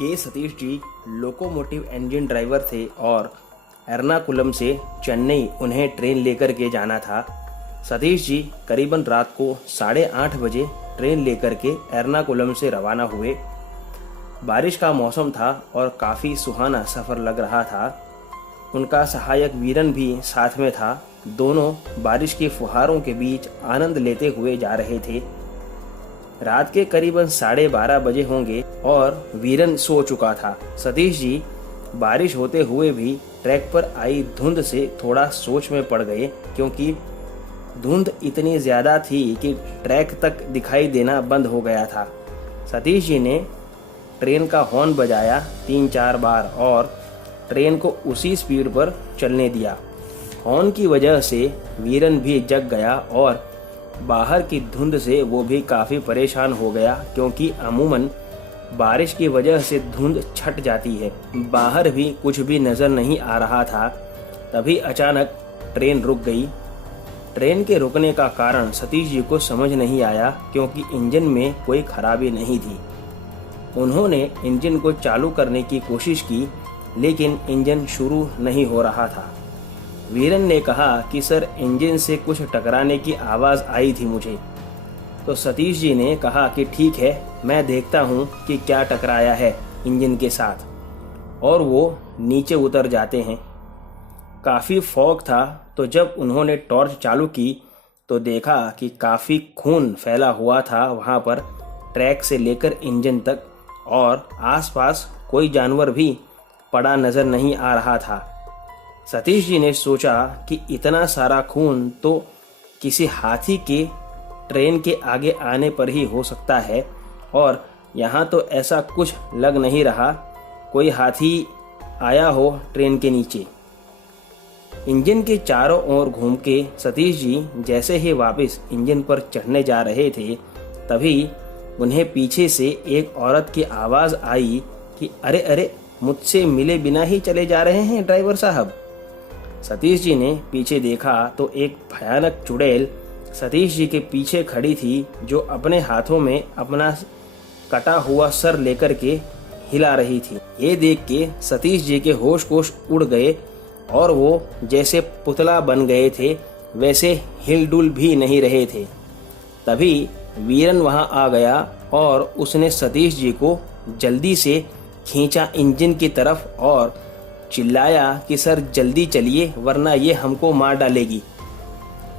के Satish ji locomotive engine driver थे और एर्नाकुलम से चेन्नई उन्हें ट्रेन लेकर के जाना था। सतीश जी करीबन रात को 8:30 बजे ट्रेन लेकर के एर्नाकुलम से रवाना हुए। बारिश का मौसम था और काफ़ी सुहाना सफ़र लग रहा था। उनका सहायक वीरन भी साथ में था। दोनों बारिश की फुहारों के बीच आनंद लेते हुए जा रहे थे। रात के करीबन 12:30 बजे होंगे और वीरन सो चुका था। सतीश जी बारिश होते हुए भी ट्रैक पर आई धुंध से थोड़ा सोच में पड़ गए, क्योंकि धुंध इतनी ज़्यादा थी कि ट्रैक तक दिखाई देना बंद हो गया था। सतीश जी ने ट्रेन का हॉर्न बजाया 3-4 बार और ट्रेन को उसी स्पीड पर चलने दिया। हॉर्न की वजह से वीरन भी जग गया और बाहर की धुंध से वो भी काफ़ी परेशान हो गया, क्योंकि अमूमन बारिश की वजह से धुंध छट जाती है। बाहर भी कुछ भी नज़र नहीं आ रहा था। तभी अचानक ट्रेन रुक गई। ट्रेन के रुकने का कारण सतीश जी को समझ नहीं आया, क्योंकि इंजन में कोई खराबी नहीं थी। उन्होंने इंजन को चालू करने की कोशिश की, लेकिन इंजन शुरू नहीं हो रहा था। वीरन ने कहा कि सर, इंजन से कुछ टकराने की आवाज़ आई थी मुझे। तो सतीश जी ने कहा कि ठीक है, मैं देखता हूँ कि क्या टकराया है इंजन के साथ। और वो नीचे उतर जाते हैं। काफ़ी फॉग था, तो जब उन्होंने टॉर्च चालू की तो देखा कि काफ़ी खून फैला हुआ था वहाँ पर, ट्रैक से लेकर इंजन तक, और आसपास कोई जानवर भी पड़ा नज़र नहीं आ रहा था। सतीश जी ने सोचा कि इतना सारा खून तो किसी हाथी के ट्रेन के आगे आने पर ही हो सकता है, और यहाँ तो ऐसा कुछ लग नहीं रहा कोई हाथी आया हो ट्रेन के नीचे। इंजन के चारों ओर घूम के सतीश जी जैसे ही वापस इंजन पर चढ़ने जा रहे थे, तभी उन्हें पीछे से एक औरत की आवाज़ आई कि अरे अरे, मुझसे मिले बिना ही चले जा रहे हैं ड्राइवर साहब। सतीश जी ने पीछे देखा तो एक भयानक चुड़ैल सतीश जी के पीछे खड़ी थी, जो अपने हाथों में अपना कटा हुआ सर लेकर के हिला रही थी। ये देख के सतीश जी के होश कोश उड़ गए और वो जैसे पुतला बन गए थे, वैसे हिलडुल भी नहीं रहे थे। तभी वीरन वहाँ आ गया और उसने सतीश जी को जल्दी से खींचा इंजन की तरफ और चिल्लाया कि सर जल्दी चलिए, वरना ये हमको मार डालेगी।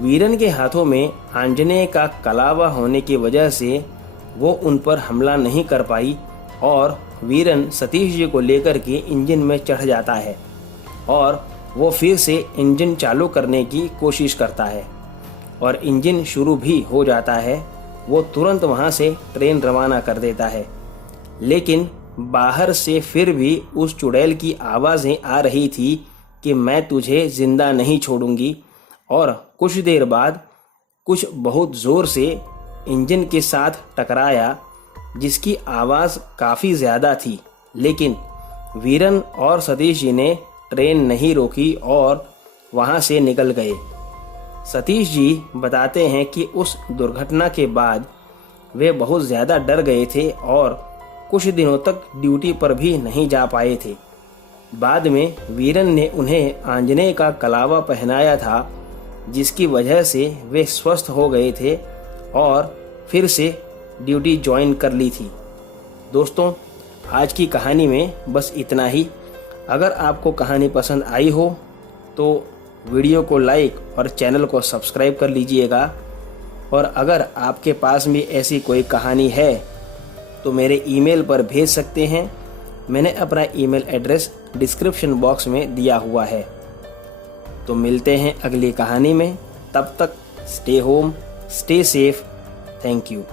वीरन के हाथों में आंजनेय का कलावा होने की वजह से वो उन पर हमला नहीं कर पाई और वीरन सतीश जी को लेकर के इंजन में चढ़ जाता है और वो फिर से इंजन चालू करने की कोशिश करता है और इंजन शुरू भी हो जाता है। वो तुरंत वहाँ से ट्रेन रवाना कर देता है, लेकिन बाहर से फिर भी उस चुड़ैल की आवाज़ें आ रही थी कि मैं तुझे जिंदा नहीं छोड़ूंगी। और कुछ देर बाद कुछ बहुत ज़ोर से इंजन के साथ टकराया, जिसकी आवाज़ काफ़ी ज़्यादा थी, लेकिन वीरन और सतीश जी ने ट्रेन नहीं रोकी और वहाँ से निकल गए। सतीश जी बताते हैं कि उस दुर्घटना के बाद वे बहुत ज़्यादा डर गए थे और कुछ दिनों तक ड्यूटी पर भी नहीं जा पाए थे। बाद में वीरन ने उन्हें आंजनेय का कलावा पहनाया था, जिसकी वजह से वे स्वस्थ हो गए थे और फिर से ड्यूटी ज्वाइन कर ली थी। दोस्तों, आज की कहानी में बस इतना ही। अगर आपको कहानी पसंद आई हो तो वीडियो को लाइक और चैनल को सब्सक्राइब कर लीजिएगा। और अगर आपके पास भी ऐसी कोई कहानी है तो मेरे ईमेल पर भेज सकते हैं। मैंने अपना ईमेल एड्रेस डिस्क्रिप्शन बॉक्स में दिया हुआ है। तो मिलते हैं अगली कहानी में। तब तक stay home, stay safe. Thank you.